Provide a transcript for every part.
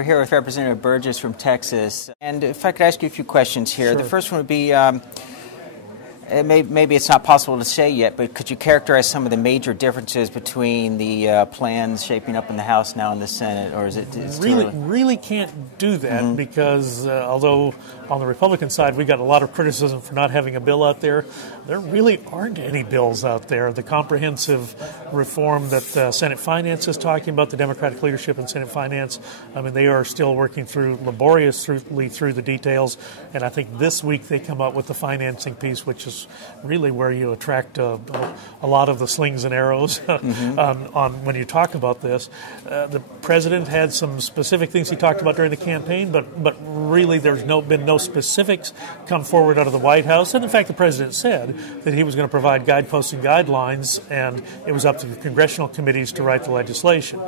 We're here with Representative Burgess from Texas. And if I could ask you a few questions here. Sure. The first one would be, maybe it's not possible to say yet, but could you characterize some of the major differences between the plans shaping up in the House now and the Senate, or is it really can't do that because although on the Republican side we got a lot of criticism for not having a bill out there, there really aren't any bills out there. The comprehensive reform that Senate Finance is talking about, the Democratic leadership in Senate Finance, I mean, they are still working laboriously through the details, and I think this week they come up with the financing piece, which is really where you attract a lot of the slings and arrows on when you talk about this. The president had some specific things he talked about during the campaign, but really there's been no specifics come forward out of the White House. And in fact, the president said that he was going to provide guideposts and guidelines, and it was up to the congressional committees to write the legislation.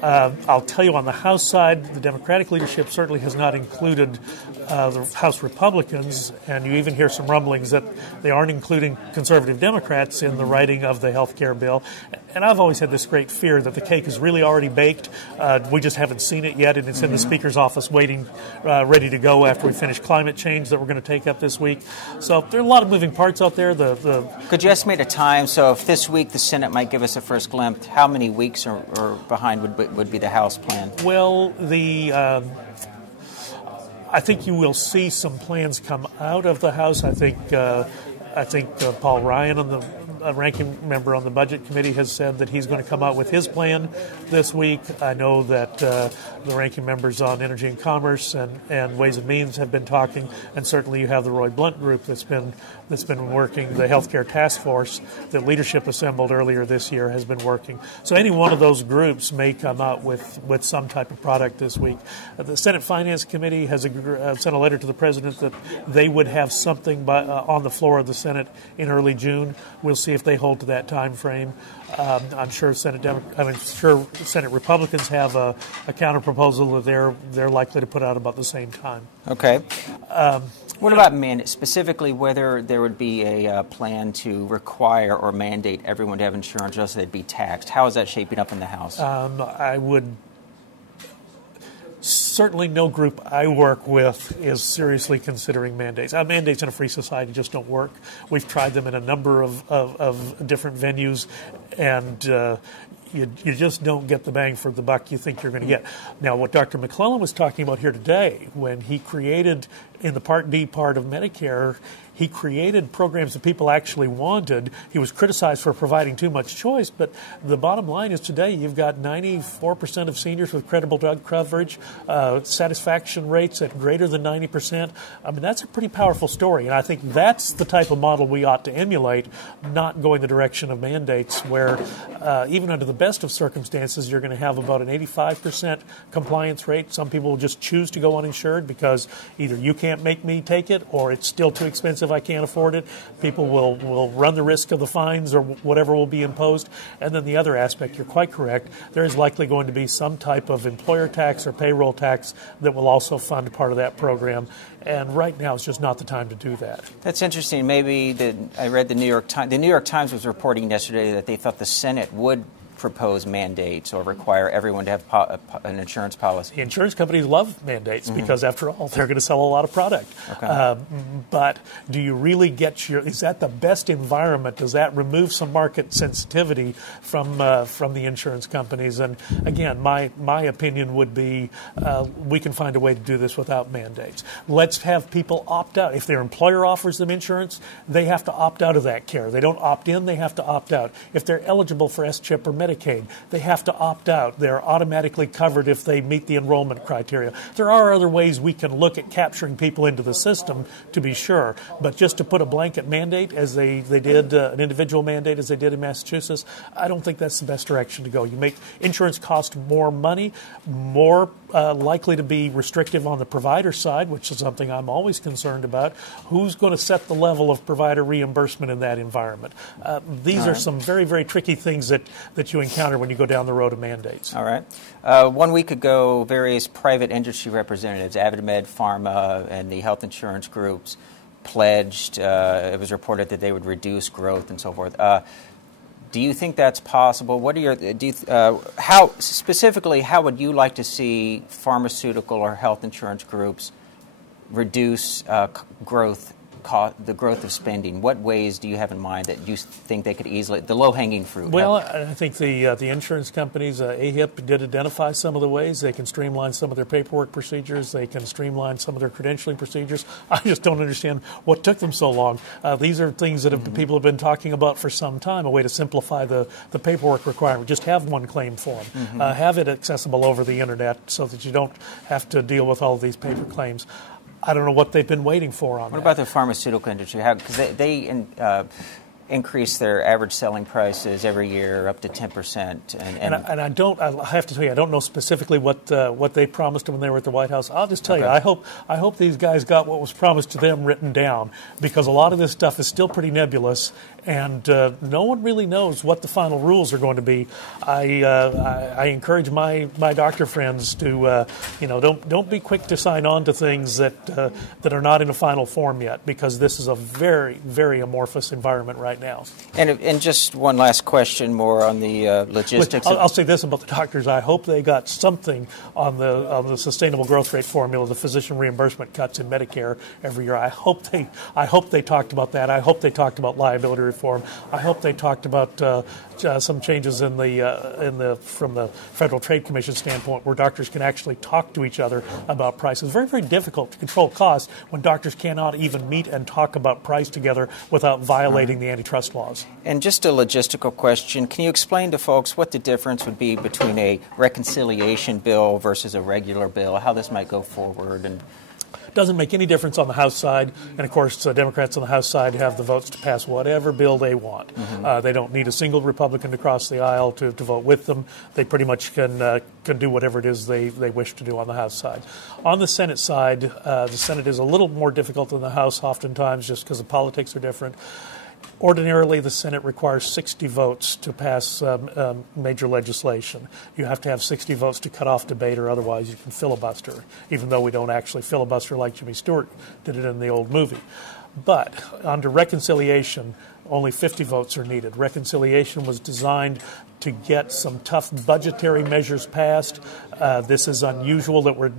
I'll tell you, on the House side, the Democratic leadership certainly has not included the House Republicans, and you even hear some rumblings that they aren't including conservative Democrats in the writing of the health care bill. And I've always had this great fear that the cake is really already baked. We just haven't seen it yet, and it's in the Speaker's office waiting, ready to go after we finish climate change that we're going to take up this week. So there are a lot of moving parts out there. Could you estimate a time? So if this week the Senate might give us a first glimpse, how many weeks or behind would be the House plan? Well, I think you will see some plans come out of the House. I think Paul Ryan, on the ranking member on the Budget Committee, has said that he's going to come out with his plan this week. I know that the ranking members on Energy and Commerce and Ways and Means have been talking, and certainly you have the Roy Blunt group that's been working. The healthcare task force that leadership assembled earlier this year has been working. So any one of those groups may come out with some type of product this week. The Senate Finance Committee has sent a letter to the president that they would have something on the floor of the Senate in early June. We'll see if they hold to that time frame. I'm sure Senate Republicans have a counter proposal that they're likely to put out about the same time. Okay. What about specifically whether there would be a plan to require or mandate everyone to have insurance, just so they'd be taxed? How is that shaping up in the House? I would. Certainly no group I work with is seriously considering mandates. Mandates in a free society just don't work. We've tried them in a number of different venues, and you just don't get the bang for the buck you think you're going to get. Now, what Dr. McClellan was talking about here today, when he created, in the Part D part of Medicare, he created programs that people actually wanted. He was criticized for providing too much choice, but the bottom line is today you've got 94% of seniors with credible drug coverage, satisfaction rates at greater than 90%. I mean, that's a pretty powerful story, and I think that's the type of model we ought to emulate, not going the direction of mandates where even under the best of circumstances you're going to have about an 85% compliance rate. Some people will just choose to go uninsured because either you can't make me take it or it's still too expensive, I can't afford it. People will run the risk of the fines or whatever will be imposed. And then the other aspect, you're quite correct, there is likely going to be some type of employer tax or payroll tax that will also fund part of that program. And right now it's just not the time to do that. That's interesting. Maybe I read the New York Times. The New York Times was reporting yesterday that they thought the Senate would propose mandates or require everyone to have an insurance policy. The insurance companies love mandates because, after all, they're going to sell a lot of product. Okay. But do you really is that the best environment? Does that remove some market sensitivity from the insurance companies? And again, my opinion would be we can find a way to do this without mandates. Let's have people opt out. If their employer offers them insurance, they have to opt out of that care. They don't opt in, they have to opt out. If they're eligible for S-CHIP or Medicaid, they have to opt out. They're automatically covered if they meet the enrollment criteria. There are other ways we can look at capturing people into the system, to be sure, but just to put a blanket mandate as they did, an individual mandate as they did in Massachusetts, I don't think that's the best direction to go. You make insurance cost more money, more likely to be restrictive on the provider side, which is something I'm always concerned about. Who's going to set the level of provider reimbursement in that environment? These are some very, very tricky things that you encounter when you go down the road of mandates. All right. 1 week ago, various private industry representatives, AvidMed, Pharma, and the health insurance groups pledged, it was reported that they would reduce growth and so forth. Do you think that's possible? What are your how would you like to see pharmaceutical or health insurance groups reduce the growth of spending? What ways do you have in mind that you think they could easily, the low-hanging fruit? Well, I think the insurance companies, AHIP did identify some of the ways. They can streamline some of their paperwork procedures. They can streamline some of their credentialing procedures. I just don't understand what took them so long. These are things that people have been talking about for some time, a way to simplify the paperwork requirement. Just have one claim form. Have it accessible over the Internet so that you don't have to deal with all of these paper claims. I don't know what they've been waiting for on that. What about the pharmaceutical industry? Because they increase their average selling prices every year up to 10%. And I have to tell you, I don't know specifically what they promised when they were at the White House. I'll just tell you, I hope these guys got what was promised to them written down, because a lot of this stuff is still pretty nebulous, and no one really knows what the final rules are going to be. I encourage my doctor friends to don't be quick to sign on to things that are not in a final form yet, because this is a very, very amorphous environment right now. And just one last question, more on the logistics. I'll say this about the doctors: I hope they got something on the sustainable growth rate formula, the physician reimbursement cuts in Medicare every year. I hope they talked about that. I hope they talked about liability reform. I hope they talked about some changes from the Federal Trade Commission standpoint, where doctors can actually talk to each other about prices. It's very, very difficult to control costs when doctors cannot even meet and talk about price together without violating the antitrust laws. And just a logistical question: can you explain to folks what the difference would be between a reconciliation bill versus a regular bill? How this might go forward? And doesn't make any difference on the House side. And, of course, Democrats on the House side have the votes to pass whatever bill they want. They don't need a single Republican to cross the aisle to vote with them. They pretty much can do whatever it is they wish to do on the House side. On the Senate side, the Senate is a little more difficult than the House oftentimes, just because the politics are different. Ordinarily, the Senate requires 60 votes to pass major legislation. You have to have 60 votes to cut off debate, or otherwise you can filibuster, even though we don't actually filibuster like Jimmy Stewart did it in the old movie. But under reconciliation, only 50 votes are needed. Reconciliation was designed to get some tough budgetary measures passed. This is unusual that we're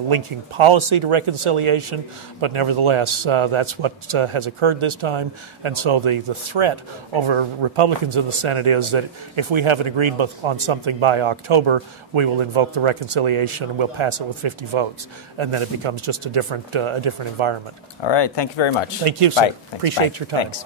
linking policy to reconciliation, but nevertheless, that's what has occurred this time. And so the threat over Republicans in the Senate is that if we haven't agreed on something by October, we will invoke the reconciliation and we'll pass it with 50 votes. And then it becomes just a different environment. All right. Thank you very much. Thank you, sir. Bye. Thanks. Appreciate Bye. your time. Thanks.